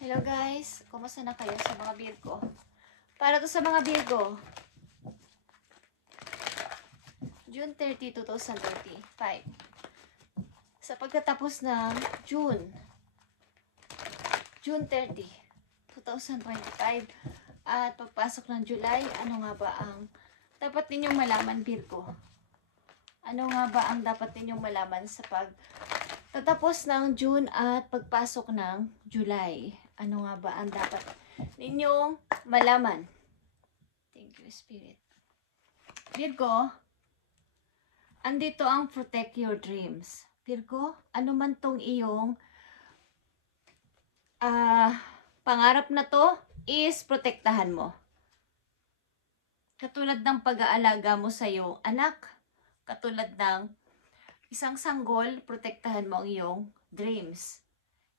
Hello guys, kumusta na kayo sa mga Virgo? Para to sa mga Virgo, June 30, 2025. Sa pagtatapos ng June 30, 2025 at pagpasok ng July, ano nga ba ang dapat ninyong malaman, Virgo? Ano nga ba ang dapat ninyong malaman sa pagtatapos ng June at pagpasok ng July? Ano nga ba ang dapat ninyong malaman? Thank you, Spirit. Virgo, andito ang protect your dreams. Virgo, ano man tong iyong pangarap na to is protektahan mo. Katulad ng pag-aalaga mo sa iyong anak, katulad ng isang sanggol, protektahan mo ang iyong dreams.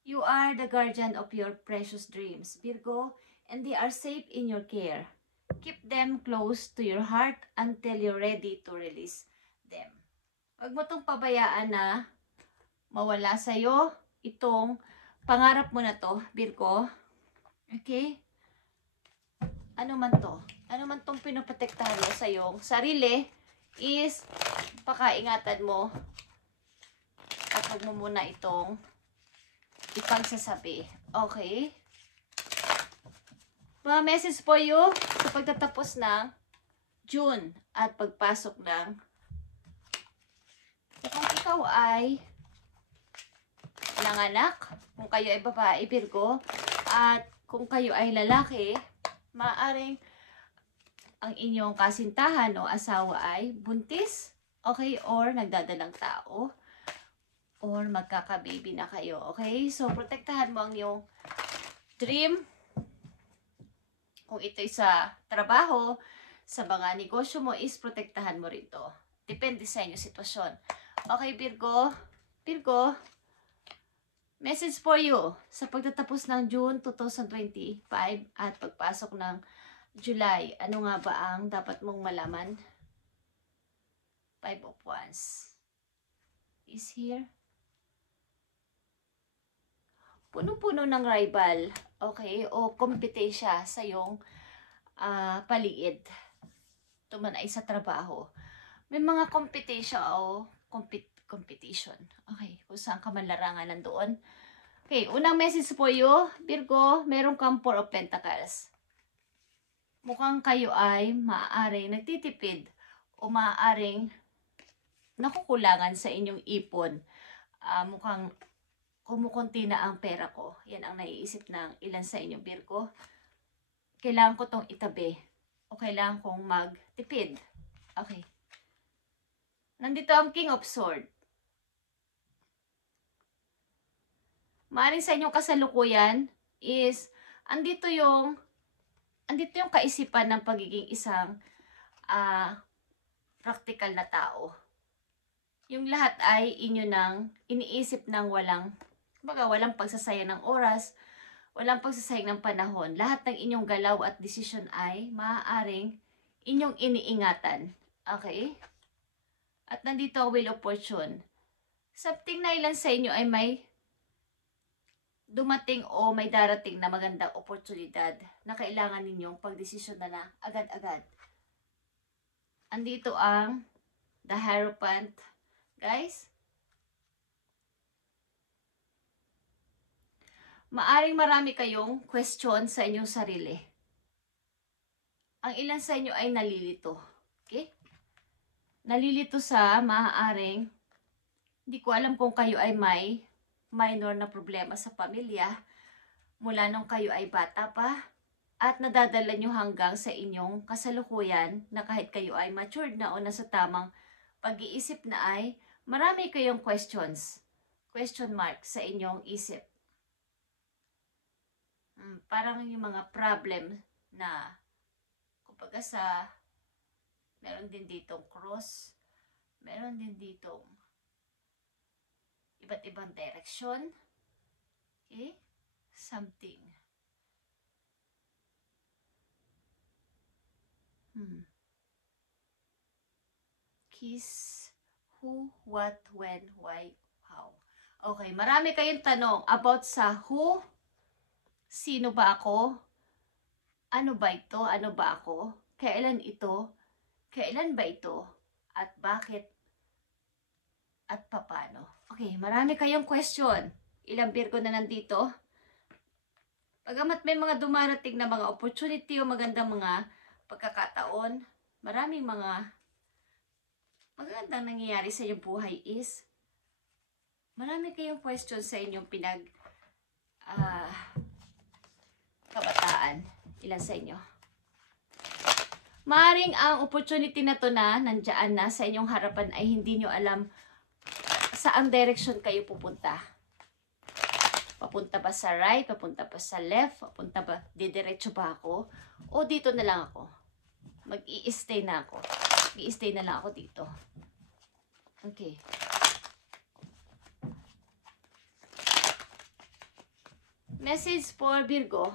You are the guardian of your precious dreams, Virgo, and they are safe in your care. Keep them close to your heart until you're ready to release them. Huwag mo itong pabayaan na mawala sa'yo itong pangarap mo na to, Virgo. Okay? Ano man to? Ano man tong pinoprotektahan mo sa iyong sarili is pakaingatan mo at huwag mo muna itong ipagsasabi. Okay? Mga message for you sa pagtatapos ng June at pagpasok ng kung ikaw ay nanganak, kung kayo ay babae, Virgo, at kung kayo ay lalaki, maaaring ang inyong kasintahan o asawa ay buntis, okay, or nagdadalang tao, or magkaka-baby na kayo, okay? So, protektahan mo ang iyong dream. Kung ito'y sa trabaho, sa mga negosyo mo, is protektahan mo rito. Depende sa inyong sitwasyon. Okay, Virgo? Virgo, message for you sa pagtatapos ng June 2025 at pagpasok ng July. Ano nga ba ang dapat mong malaman? 5 of Wands is here. Punong-puno ng rival, okay, o compete siya sa iyong paligid. Ito man ay sa trabaho. May mga competition o competition. Okay, kung saan ka man larangan nandoon. Okay, unang message po you, Virgo, meron kang 4 of Pentacles. Mukhang kayo ay maaaring nagtitipid o maaaring nakukulangan sa inyong ipon. Mukhang kumukunti na ang pera ko. Yan ang naiisip ng ilan sa inyo, Virgo. Kailangan ko tong itabi. O kailangan kong magtipid. Okay. Nandito ang King of Swords. Maaring sa inyong kasalukuyan is andito yung kaisipan ng pagiging isang practical na tao. Yung lahat ay inyo nang iniisip ng walang pagsasayang ng oras, walang pagsasayang ng panahon. Lahat ng inyong galaw at desisyon ay maaaring inyong iniingatan. Okay? At nandito ang Wheel of Fortune. Something na ilan sa inyo ay may dumating o may darating na magandang oportunidad na kailangan ninyong pagdesisyon na agad-agad. Andito ang The Hierophant. Guys, maaring marami kayong question sa inyong sarili. Ang ilan sa inyo ay nalilito. Okay? Nalilito sa maaaring, hindi ko alam kung kayo ay may minor na problema sa pamilya mula nung kayo ay bata pa at nadadala nyo hanggang sa inyong kasalukuyan na kahit kayo ay matured na o nasa tamang pag-iisip na ay marami kayong question mark sa inyong isip. Parang yung mga problem na kumbaga meron din ditong cross, meron din ditong iba't ibang direction. Okay? Something. Kiss, who, what, when, why, how. Okay, marami kayong tanong about sa who, Sino ba ako? Ano ba ito? Ano ba ako? Kailan ito? Kailan ba ito? At bakit? At papaano? Okay, marami kayong question. Ilang Virgo na nandito? Pagamat may mga dumarating na mga opportunity o magandang mga pagkakataon, maraming mga magandang nangyayari sa inyong buhay is marami kayong question sa inyong kabataan. Ilan sa inyo? Maaring ang opportunity na to na nandiyan na sa inyong harapan ay hindi nyo alam saang direction kayo pupunta. Papunta ba sa right? Papunta ba sa left? Papunta ba, didiretso ba ako? O dito na lang ako? Mag-i-stay na ako. Mag-i-stay na lang ako dito. Okay. Message for Virgo.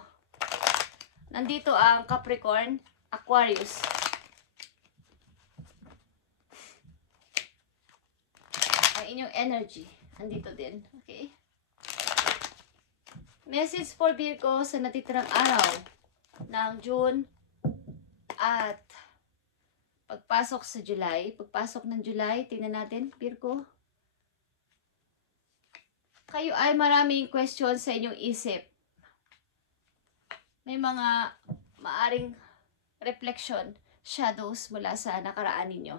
Nandito ang Capricorn, Aquarius. Ang inyong energy. Nandito din. Okay. Message for Virgo sa natitirang araw ng June at pagpasok sa July. Pagpasok ng July, tingnan natin, Virgo. Kayo ay maraming question sa inyong isip. May mga maaring reflection, shadows mula sa nakaraan ninyo.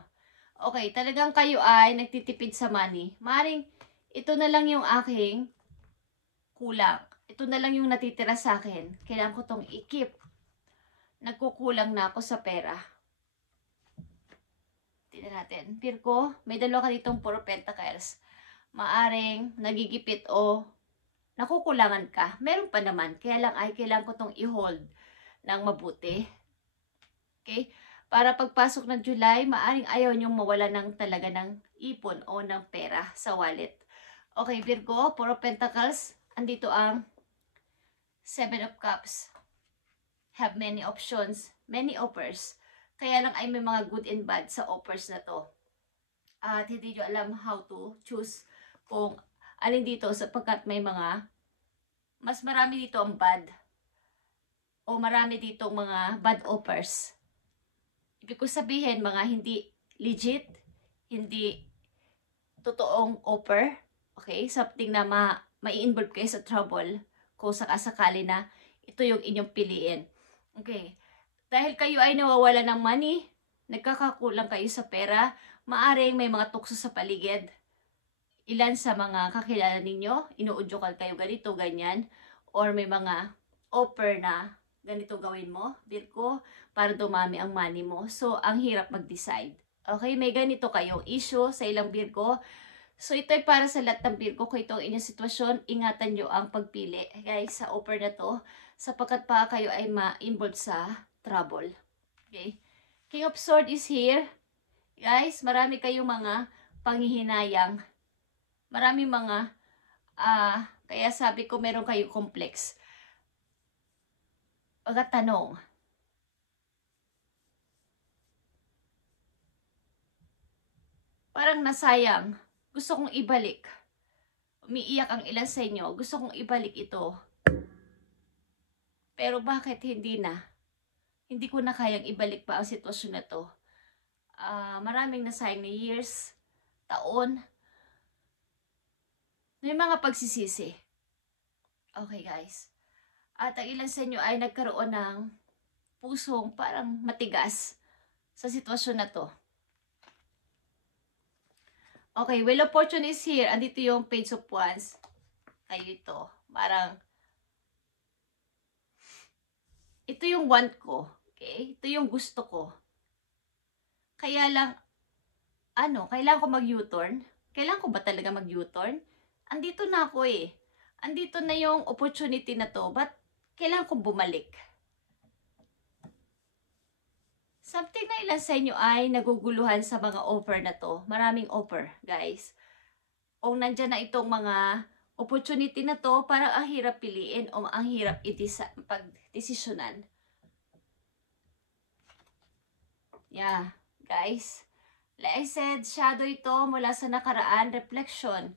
Okay, talagang kayo ay nagtitipid sa money. Maaring ito na lang yung aking kulang. Ito na lang yung natitira sa akin. Kailangan ko tong i-keep. Nagkukulang na ako sa pera. Tingnan natin. Virgo, may dalawa ka ditong 4 pentacles. Maaring nagigipit o nakukulangan ka. Meron pa naman. Kaya lang ay kailangan ko tong i-hold ng mabuti. Okay? Para pagpasok ng July, maaring ayaw nyong mawala ng talaga ng ipon o ng pera sa wallet. Okay, Virgo, 4 pentacles. Andito ang 7 of Cups. Have many options, many offers. Kaya lang ay may mga good and bad sa offers na to. At hindi nyo alam how to choose kung alin dito sapagkat may mga mas marami dito ang bad o marami dito mga bad offers. Ibig ko sabihin mga hindi legit, hindi totoong offer. Okay? Something na ma-involve kayo sa trouble kung sakasakali na ito yung inyong piliin. Okay. Dahil kayo ay nawawala ng money, nagkakakulang kayo sa pera, maaring may mga tukso sa paligid. Ilan sa mga kakilala ninyo, inuudyokal kayo ganito, ganyan, or may mga offer na ganito gawin mo, Virgo, para dumami ang money mo. So, ang hirap mag-decide. Okay, may ganito kayong issue sa ilang Virgo. So, ito ay para sa lahat ng Virgo. Kung ito ang inyong sitwasyon, ingatan nyo ang pagpili, guys, sa offer na to, sapagkat pa kayo ay ma-involved sa trouble. Okay? King of Swords is here. Guys, marami kayong mga panghihinayang. Marami mga, kaya sabi ko meron kayong complex. Pagkatanong, parang nasayang. Gusto kong ibalik. Umiiyak ang ilan sa inyo. Gusto kong ibalik ito. Pero bakit hindi na? Hindi ko na kayang ibalik pa ang sitwasyon na to. Maraming nasayang na years, taon. May mga pagsisisi. Okay guys. At ang ilan sa inyo ay nagkaroon ng pusong parang matigas sa sitwasyon na to. Okay, Wheel of Fortune is here. Andito yung Page of Wands. Ay, ito. Parang, ito yung want ko. Okay? Ito yung gusto ko. Kaya lang, kailangan ko mag-U-turn? Kailangan ko ba talaga mag-U-turn? Andito na ako eh. Andito na yung opportunity na to. But, kailangan kong bumalik. Something na ilan sa inyo ay naguguluhan sa mga offer na to. Maraming offer, guys. O nandyan na itong mga opportunity na to, parang ang hirap piliin o ang hirap pag-desisyonan. Yeah, guys. Like I said, shadow ito mula sa nakaraan, reflection.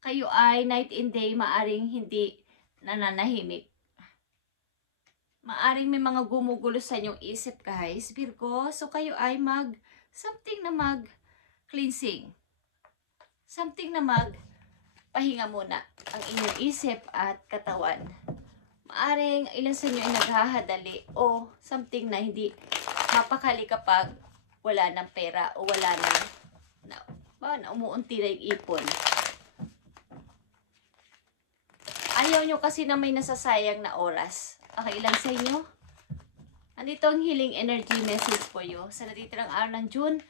Kayo ay night and day maaring hindi nananahimik. Maaring may mga gumugulo sa inyong isip, guys, Virgo. So, kayo ay something na cleansing. Something na pahinga muna ang inyong isip at katawan. Maaring ilan sa inyo ay naghahadali o something na hindi mapakali kapag wala ng pera o wala na umuunti na yung ipon. Ayaw nyo kasi na may nasasayang na oras. Okay lang sa inyo? Andito ang healing energy message for you sa natitirang araw ng June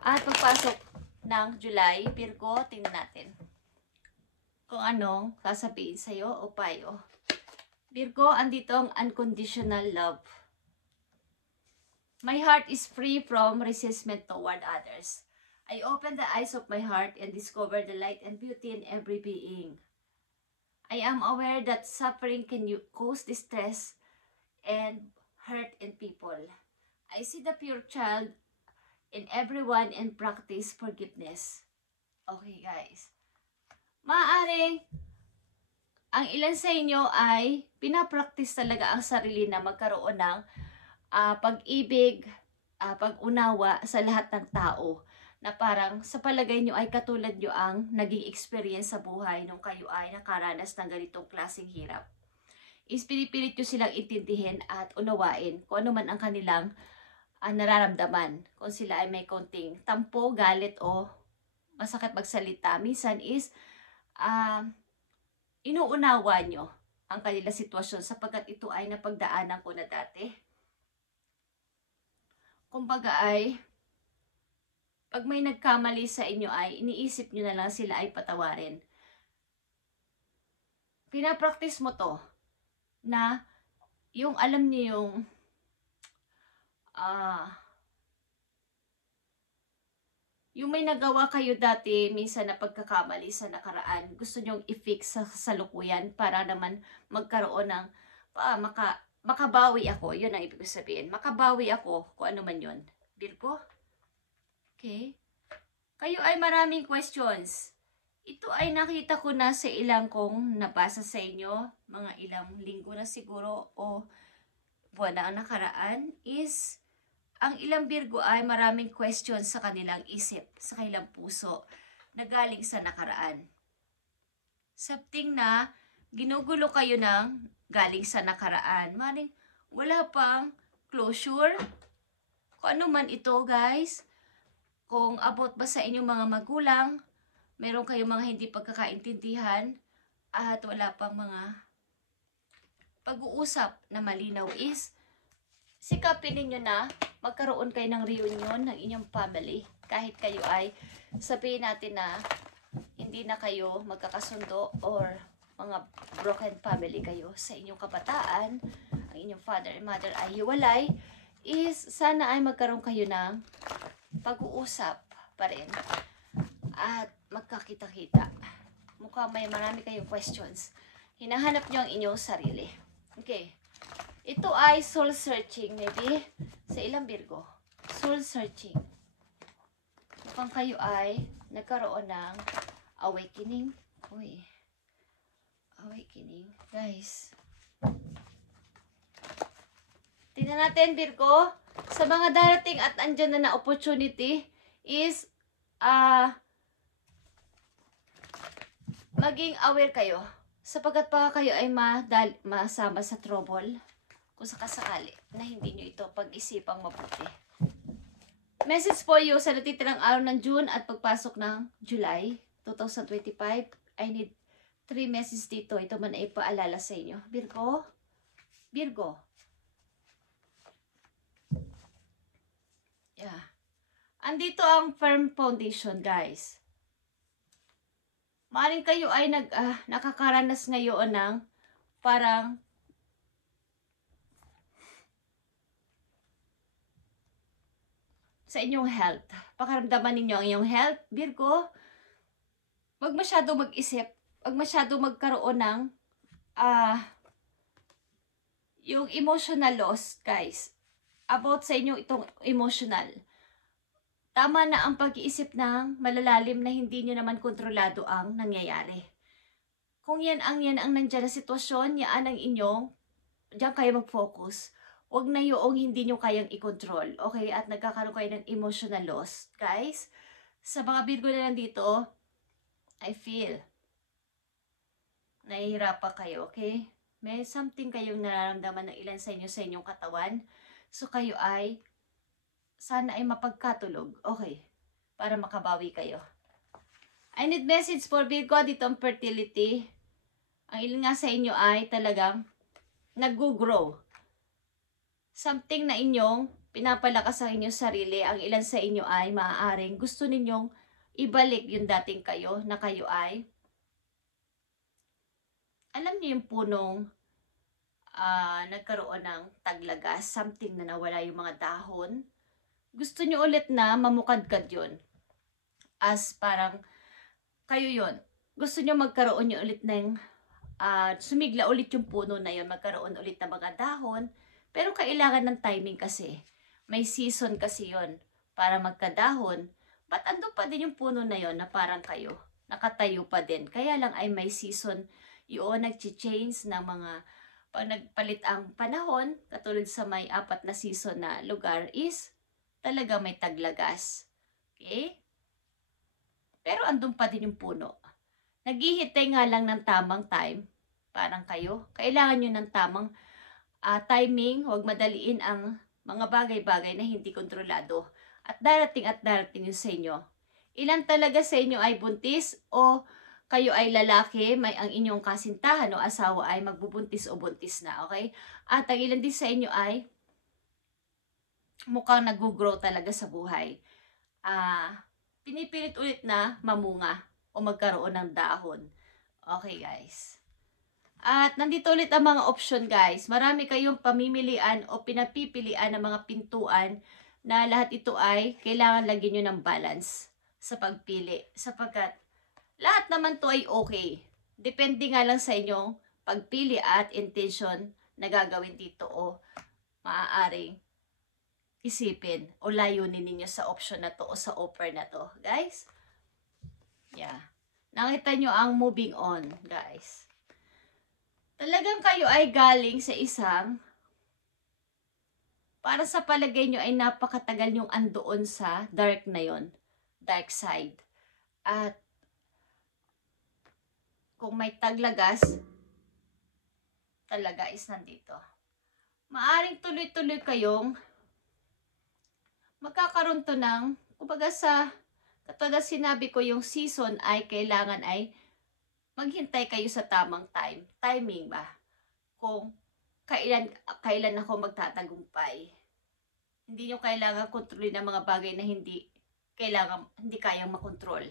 at pagpasok ng July. Virgo, tingnan natin kung anong sasabihin sa'yo o payo. Virgo, andito ang unconditional love. My heart is free from resentment toward others. I open the eyes of my heart and discover the light and beauty in every being. I am aware that suffering can cause distress and hurt in people. I see the pure child in everyone and practice forgiveness. Okay, guys. Maaaring ang ilan sa inyo ay pinapractice talaga ang sarili na magkaroon ng pag-ibig, pag-unawa sa lahat ng tao. Na parang sa palagay nyo ay katulad nyo ang naging experience sa buhay nung kayo ay nakaranas ng ganitong klaseng hirap. Pinipilit nyo silang intindihin at unawain kung ano man ang kanilang nararamdaman. Kung sila ay may konting tampo, galit o masakit magsalita, minsan is inuunawa nyo ang kanilang sitwasyon sapagkat ito ay napagdaanan ko na dati. Kumbaga ay pag may nagkamali sa inyo ay iniisip nyo na lang sila ay patawarin. Pinapractice mo to na yung alam niyo yung may nagawa kayo dati minsan na pagkakamali sa nakaraan, gusto nyong i-fix sa salukuyan para naman magkaroon ng makabawi ako. Yun ang ibig sabihin. Makabawi ako kung ano man yun. Virgo? Okay. Kayo ay maraming questions. Ito ay nakita ko na sa ilang kong nabasa sa inyo, mga ilang linggo na siguro o buwan na ang nakaraan, is ang ilang Virgo ay maraming questions sa kanilang isip, sa kanilang puso, na galing sa nakaraan. Something na ginugulo kayo ng galing sa nakaraan. Maring wala pang closure. Kung ano man ito, guys. Kung abot ba sa inyong mga magulang, meron kayong mga hindi pagkakaintindihan, at wala pang mga pag-uusap na malinaw, is sikapin ninyo na magkaroon kayo ng reunion ng inyong family. Kahit kayo ay sabihin natin na hindi na kayo magkakasundo or mga broken family kayo sa inyong kabataan, ang inyong father and mother ay hiwalay, is sana ay magkaroon kayo ng pag-uusap pa rin at magkakita-kita. Mukhang may marami kayong questions. Hinahanap nyo ang inyong sarili. Okay. Ito ay soul searching, maybe sa ilang Virgo. Soul searching. Mukhang kayo ay nagkaroon ng awakening. Uy. Awakening. Guys. Tingnan natin, Virgo. Sa mga darating at andyan na opportunity is maging aware kayo. Sapagkat pa kayo ay masama sa trouble kung sakasakali na hindi nyo ito pag-isipang mabuti. Message for you sa natitirang araw ng June at pagpasok ng July 2025. I need 3 messages dito. Ito man ay paalala sa inyo. Virgo? Virgo? Yeah. Andito ang firm foundation, guys. Maaring kayo ay nakakaranas ngayon ng parang sa inyong health. Pakaramdaman ninyo ang inyong health, Virgo. Wag masyado mag-isip. Wag masyado magkaroon ng yung emotional loss, guys. About sa inyo itong emotional. Tama na ang pag-iisip ng malalalim na hindi nyo naman kontrolado ang nangyayari. Kung yan ang nandyan na sitwasyon, yan ang inyong diyan kayo mag-focus. Huwag na yung hindi nyo kayang i-control. Okay? At nagkakaroon kayo ng emotional loss. Guys, sa mga Virgo na nandito, I feel nahihirapan kayo. Okay? May something kayong nararamdaman ng ilan sa inyong katawan. So kayo ay, sana ay mapagkatulog. Okay? Para makabawi kayo. I need message for Virgo dito ang fertility. Ang ilan nga sa inyo ay talagang nag-grow. Something na inyong pinapalakas sa inyong sarili. Ang ilan sa inyo ay maaaring gusto ninyong ibalik yung dating kayo na kayo ay, alam niyo yung punong nagkaroon ng taglagas, something na nawala yung mga dahon. Gusto niyo ulit na mamukadkad yun. As parang kayo yun. Gusto niyo magkaroon niyo ulit ng sumigla ulit yung puno na yun, magkaroon ulit ng mga dahon. Pero kailangan ng timing kasi. May season kasi yon para magkadahon. But ando pa din yung puno na yon na parang kayo. Nakatayo pa din. Kaya lang ay may season yun, nag-change na mga, pag nagpalit ang panahon, katulad sa may 4 na season na lugar is, talaga may taglagas. Okay? Pero andun pa din yung puno. Naghihintay nga lang ng tamang time. Parang kayo. Kailangan nyo ng tamang timing, huwag madaliin ang mga bagay-bagay na hindi kontrolado. At darating yun sa inyo. Ilan talaga sa inyo ay buntis o kayo ay lalaki, may ang inyong kasintahan o asawa ay magbubuntis o buntis na, okay? At ang ilan din sa inyo ay mukhang nag-grow talaga sa buhay. Pinipilit ulit na mamunga o magkaroon ng dahon. Okay, guys. At nandito ulit ang mga option, guys. Marami kayong pamimilian o pinapipilian ng mga pintuan na lahat ito ay kailangan lagyan nyo ng balance sa pagpili. Sapagkat lahat naman to ay okay. Depende nga lang sa inyong pagpili at intention na gagawin dito o maaaring isipin o layunin ninyo sa option na to o sa offer na to. Guys, yeah. Nakita nyo ang moving on, guys. Talagang kayo ay galing sa isang, para sa palagay nyo ay napakatagal nyong andoon sa dark na yon, dark side. At kung may taglagas, talaga is nandito. Maaring tuloy-tuloy kayong magkakaroon to ng, kumbaga sa, katulad sinabi ko, yung season ay kailangan ay maghintay kayo sa tamang timing ba? Kung kailan ako magtatagumpay. Hindi nyo kailangan kontrolin ang mga bagay na hindi kayang makontrol.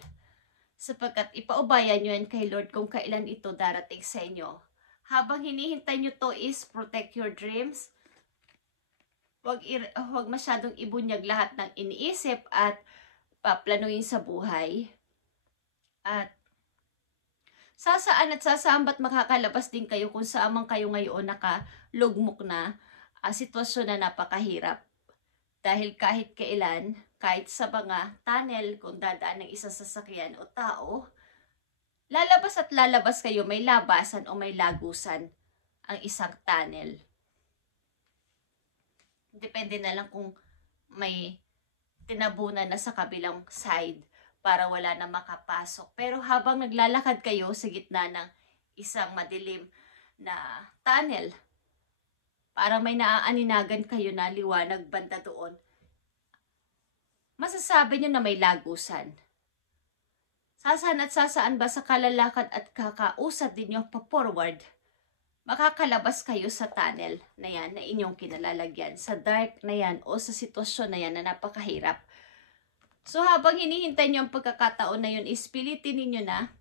Sapagkat ipaubayan nyo yan kay Lord kung kailan ito darating sa inyo. Habang hinihintay nyo to is protect your dreams. Huwag masyadong ibunyag lahat ng iniisip at paplanuin sa buhay. At sasaan at sasambat makakalabas din kayo kung saan man kayo ngayon nakalugmok na sitwasyon na napakahirap. Dahil kahit kailan, kahit sa mga tunnel, kung dadaan ng isang sasakyan o tao, lalabas at lalabas kayo, may labasan o may lagusan ang isang tunnel. Depende na lang kung may tinabunan na sa kabilang side para wala na makapasok. Pero habang naglalakad kayo sa gitna ng isang madilim na tunnel, parang may naaaninagan kayo na liwanag banda doon, masasabi nyo na may lagusan. Sasaan at sasaan ba sa kalalakad at kakausad din nyo pa-forward, makakalabas kayo sa tunnel na yan na inyong kinalalagyan, sa dark na yan o sa sitwasyon na yan na napakahirap. So habang hinihintay nyo ang pagkakataon na yun, is pilitin ninyo na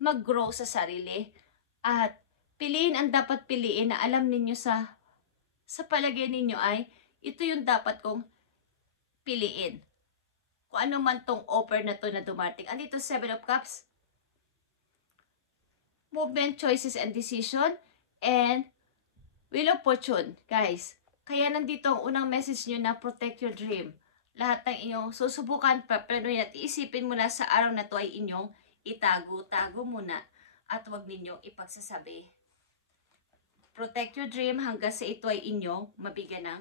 mag-grow sa sarili at piliin ang dapat piliin na alam ninyo sa palagay ninyo ay ito yung dapat kong piliin. Kung ano man tong offer na to na dumating. Andito 7 of Cups. Movement, choices, and decision. And Wheel of Fortune. Guys, kaya nandito ang unang message nyo na protect your dream. Lahat ng inyong susubukan, paplanuin at isipin mo na sa araw na to ay inyong itago-tago muna at huwag ninyong ipagsasabi. protect your dream hanggang sa ito ay inyong mabigyan ng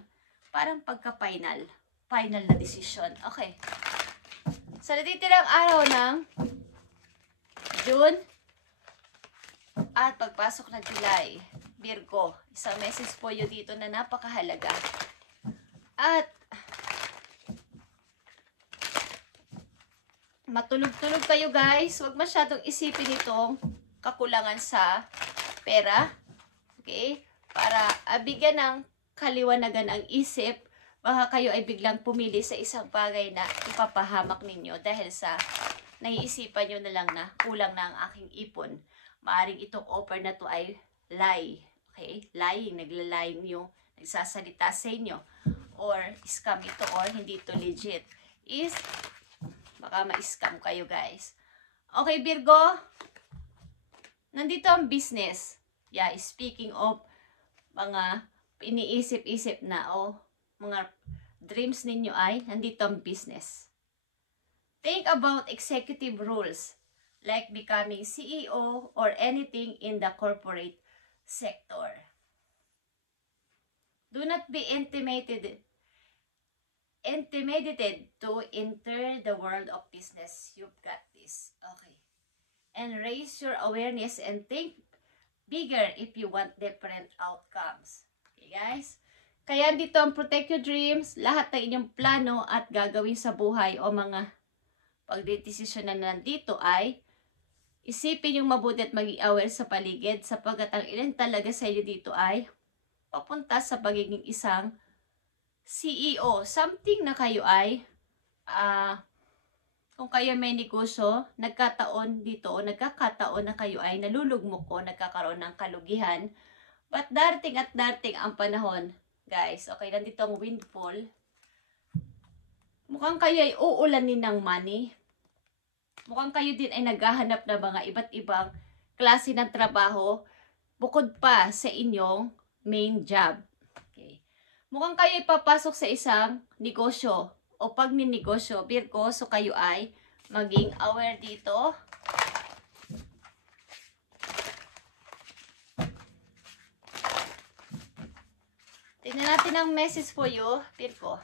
parang pagka-final na decision. Okay. Sa natitirang araw ng June at pagpasok ng July, Virgo, isang message po yun dito na napakahalaga. At matulog-tulog kayo guys. Huwag masyadong isipin itong kakulangan sa pera. Okay? Para bigyan ng kaliwanagan ang isip, baka kayo ay biglang pumili sa isang bagay na ipapahamak ninyo dahil sa naiisipan nyo na lang na kulang na ang aking ipon. Maaring itong offer na to ay lie. Okay? Lying. Naglalying yung nagsasalita sa inyo. Or scam ito or hindi ito legit. Baka ma-scam kayo guys. Okay Virgo. Nandito ang business. Yeah, speaking of mga iniisip-isip na mga dreams ninyo ay nandito ang business. Think about executive roles like becoming CEO or anything in the corporate sector. Do not be intimidated to enter the world of business. You've got this. Okay. And raise your awareness and think bigger if you want different outcomes. Okay guys? Kaya dito ang protect your dreams, lahat ng inyong plano at gagawin sa buhay o mga pagdedesisyon na nandito ay isipin yung mabuti at maging aware sa paligid sapagkat ang ilan talaga sa inyo dito ay papunta sa pagiging isang CEO. Something na kayo ay kung kayo may negosyo, nagkataon dito o nagkakataon na kayo ay nalulugmok o nagkakaroon ng kalugihan. But darating at darating ang panahon, guys. Okay, nandito ang windfall. Mukhang kayo ay uulanin ng money. Mukhang kayo din ay naghahanap ng mga iba't ibang klase ng trabaho bukod pa sa inyong main job. Okay. Mukhang kayo ay papasok sa isang negosyo o pagninegosyo, Virgo, so kayo ay maging aware dito. Tingnan natin ang message for you, Virgo.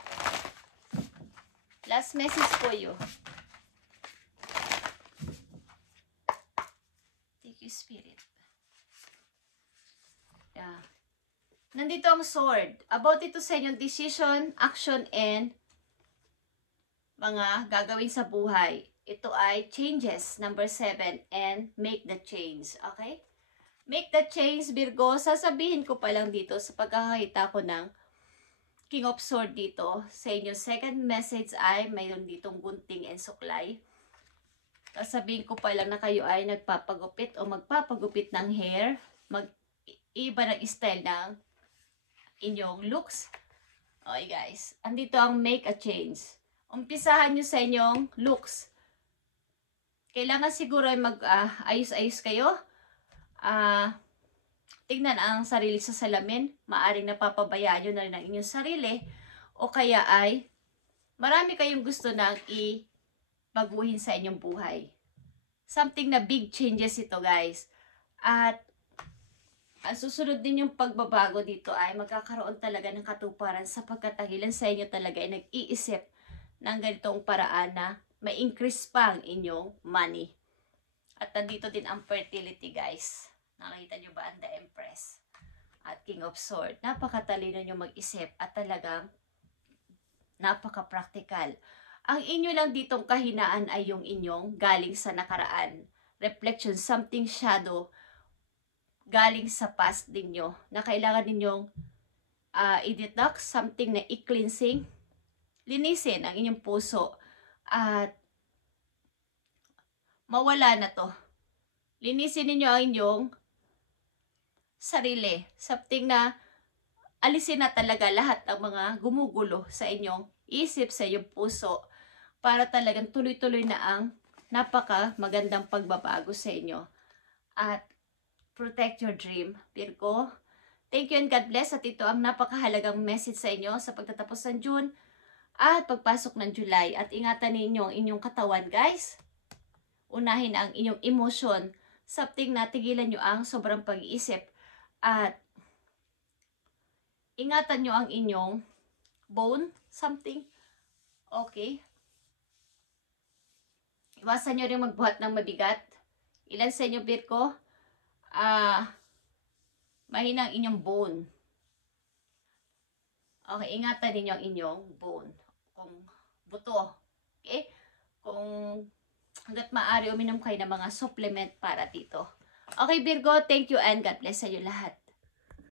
Last message for you. Thank you, Spirit. Yeah. Nandito ang sword. About ito sa inyong decision, action, and mga gagawin sa buhay. Ito ay changes, number 7, and make the change. Okay? Make the change, Virgo. Sasabihin ko pa lang dito sa pagkakakita ko ng King of Swords dito. Sa inyong second message ay mayroon ditong gunting and suklay. Sasabihin ko pa lang na kayo ay nagpapagupit o magpapagupit ng hair. Mag-iba ng style ng inyong looks. Okay guys. Andito ang make a change. Umpisahan nyo sa inyong looks. Kailangan siguro ay mag-ayos-ayos kayo. Tignan ang sarili sa salamin. Maaring napapabayaan nyo na rin ang inyong sarili. O kaya ay marami kayong gusto nang baguhin sa inyong buhay. Something na big changes ito guys. At ang susunod din yung pagbabago dito ay magkakaroon talaga ng katuparan sapagkat ang ilan sa inyo talaga ay nag-iisip ng ganitong paraan na may increase pa ang inyong money. At nandito din ang fertility guys. Nakita nyo ba ang The Empress at King of Swords? Napakatalino nyo mag-isip at talagang napaka-practical. Ang inyo lang ditong kahinaan ay yung inyong galing sa nakaraan. Reflection, something shadow, galing sa past ninyo na kailangan ninyong i-detox, something na i-cleansing. Linisin ang inyong puso at mawala na to. Linisin ninyo ang inyong sarili. Something na alisin na talaga lahat ng mga gumugulo sa inyong isip, sa inyong puso para talagang tuloy-tuloy na ang napaka magandang pagbabago sa inyo. At protect your dream, Virgo. Thank you and God bless. At ito ang napakahalagang message sa inyo sa pagtatapos ng June at pagpasok ng July. At ingatan ninyo ang inyong katawan, guys. Unahin ang inyong emotion. Something na tigilan nyo ang sobrang pag-iisip. At ingatan nyo ang inyong bone, something. Okay? Iwasan nyo rin magbuhat ng mabigat. Ilan sa inyo, Virgo? Mahina ang inyong bone. Okay, ingatan ninyo ang inyong bone. Kung buto. Okay? Kung hanggat maaari, uminom kayo ng mga supplement para dito. Okay, Virgo, thank you and God bless sa inyo lahat.